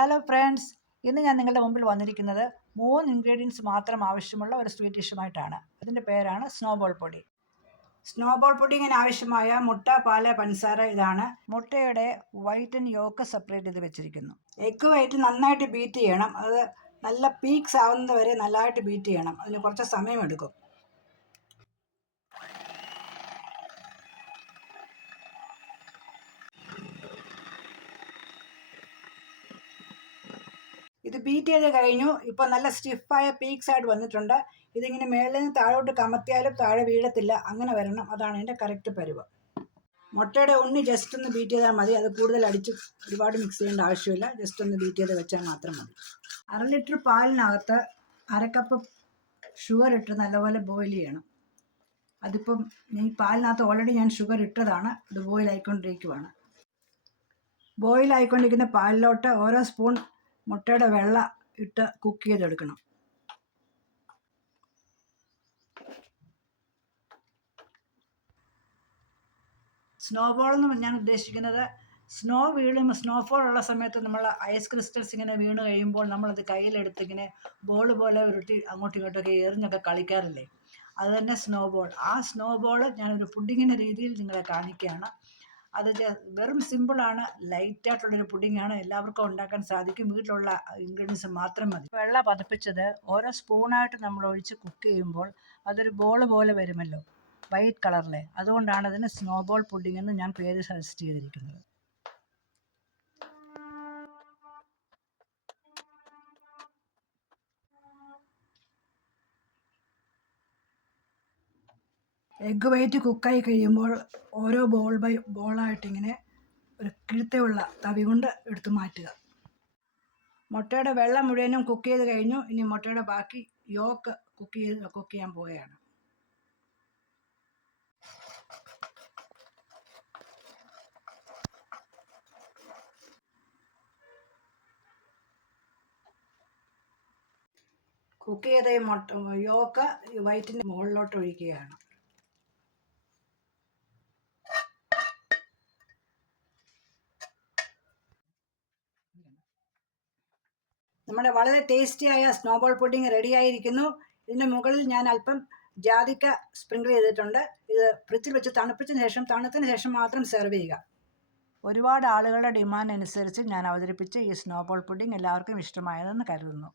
Hello friends, ഇന്ന് ഞാൻ നിങ്ങളുടെ മുമ്പിൽ വന്നിരിക്കുന്നത് 3 ഇൻഗ്രീഡിയൻസ് മാത്രം ആവശ്യമുള്ള ഒരു സ്വീറ്റ് ഡിഷുമായിട്ടാണ്. അതിൻ്റെ പേരാണ് സ്നോബോൾ പൊടി. സ്നോബോൾ പുഡിങ്ങിന് ആവശ്യമായ മുട്ട, പാല്, പഞ്ചസാര ഇതാണ്. മുട്ടയുടെ വൈറ്റ് ആൻഡ് യോക്ക് സെപ്പറേറ്റ് ചെയ്ത് വെച്ചിരിക്കുന്നു. എഗ് വൈറ്റ് നന്നായിട്ട് ബീറ്റ് ചെയ്യണം. അത് നല്ല പീക്സ് ആവുന്നത് വരെ നല്ലതായിട്ട് ബീറ്റ് ചെയ്യണം. അതിന് കുറച്ച് സമയമെടുക്കും. ഇത് ബീറ്റ് ചെയ്ത് കഴിഞ്ഞു. ഇപ്പോൾ നല്ല സ്റ്റിഫായ പീക്സ് ആയിട്ട് വന്നിട്ടുണ്ട്. ഇതിങ്ങനെ മേളിൽ നിന്ന് താഴോട്ട് കമത്തിയാലും താഴെ വീഴത്തില്ല. അങ്ങനെ വരണം. അതാണ് ഇതിൻ്റെ കറക്റ്റ് പരുവം. മുട്ടയുടെ ഉണ്ണി ജസ്റ്റ് ഒന്ന് ബീറ്റ് ചെയ്താൽ മതി. അത് കൂടുതൽ അടിച്ച് ഒരുപാട് മിക്സ് ചെയ്യേണ്ട ആവശ്യമില്ല. ജസ്റ്റ് ഒന്ന് ബീറ്റ് ചെയ്ത് വെച്ചാൽ മാത്രം മതി. 1/2 ലിറ്റർ പാലിനകത്ത് 1/2 കപ്പ് ഷുഗർ ഇട്ട് നല്ലപോലെ ബോയിൽ ചെയ്യണം. അതിപ്പം ഈ പാലിനകത്ത് ഓൾറെഡി ഞാൻ ഷുഗർ ഇട്ടതാണ്. അത് ബോയിൽ ആയിക്കൊണ്ടിരിക്കുവാണ്. ബോയിൽ ആയിക്കൊണ്ടിരിക്കുന്ന പാലിലോട്ട് ഓരോ സ്പൂൺ മുട്ടയുടെ വെള്ള ഇട്ട് കുക്ക് ചെയ്തെടുക്കണം. സ്നോബോൾ എന്ന് ഞാൻ ഉദ്ദേശിക്കുന്നത് സ്നോഫോൾ ഉള്ള സമയത്ത് നമ്മൾ ഐസ് ക്രിസ്റ്റൽസ് ഇങ്ങനെ വീണ് കഴിയുമ്പോൾ നമ്മളത് കയ്യിലെടുത്ത് ഇങ്ങനെ ബോൾ പോലെ ഉരുട്ടി അങ്ങോട്ടും ഇങ്ങോട്ടൊക്കെ എറിഞ്ഞൊക്കെ കളിക്കാറില്ലേ, അത് തന്നെ സ്നോബോൾ. ആ സ്നോബോൾ ഞാനൊരു പുഡിങ്ങിൻ്റെ രീതിയിൽ നിങ്ങളെ കാണിക്കുകയാണ്. അത് വെറും സിമ്പിളാണ്, ലൈറ്റായിട്ടുള്ളൊരു പുഡിങ്ങാണ്. എല്ലാവർക്കും ഉണ്ടാക്കാൻ സാധിക്കും. വീട്ടിലുള്ള ഇൻഗ്രീഡിയൻസ് മാത്രം മതി. വെള്ളം പതപ്പിച്ചത് ഓരോ സ്പൂണായിട്ട് നമ്മൾ ഒഴിച്ച് കുക്ക് ചെയ്യുമ്പോൾ അതൊരു ബോൾ പോലെ വരുമല്ലോ, വൈറ്റ് കളറിലെ. അതുകൊണ്ടാണ് അതിന് സ്നോബോൾ പുഡിംഗ് എന്ന് ഞാൻ പേര് സജസ്റ്റ് ചെയ്തിരിക്കുന്നത്. എഗ്ഗ് വൈറ്റ് കുക്കായി കഴിയുമ്പോൾ ഓരോ ബോൾ ബൈ ബോളായിട്ടിങ്ങനെ ഒരു കിഴുത്തയുള്ള തവി കൊണ്ട് എടുത്ത് മാറ്റുക. മുട്ടയുടെ വെള്ളം മുഴുവനും കുക്ക് ചെയ്ത് കഴിഞ്ഞു. ഇനി മുട്ടയുടെ ബാക്കി യോക്ക് കുക്ക് ചെയ്യാൻ പോവുകയാണ്. കുക്ക് ചെയ്ത ഈ യോക്ക് വൈറ്റിൻ്റെ മുകളിലോട്ട് ഒഴിക്കുകയാണ്. നമ്മുടെ വളരെ ടേസ്റ്റിയായ സ്നോബോൾ പുഡിംഗ് റെഡിയായിരിക്കുന്നു. ഇതിൻ്റെ മുകളിൽ ഞാൻ അല്പം ജാതിക്ക സ്പ്രിങ്കിൾ ചെയ്തിട്ടുണ്ട്. ഇത് ഫ്രിഡ്ജിൽ വെച്ച് തണുത്തതിന് ശേഷം മാത്രം സെർവ് ചെയ്യുക. ഒരുപാട് ആളുകളുടെ ഡിമാൻഡ് അനുസരിച്ച് ഞാൻ അവതരിപ്പിച്ച ഈ സ്നോബോൾ പുഡിംഗ് എല്ലാവർക്കും ഇഷ്ടമായതെന്ന് കരുതുന്നു.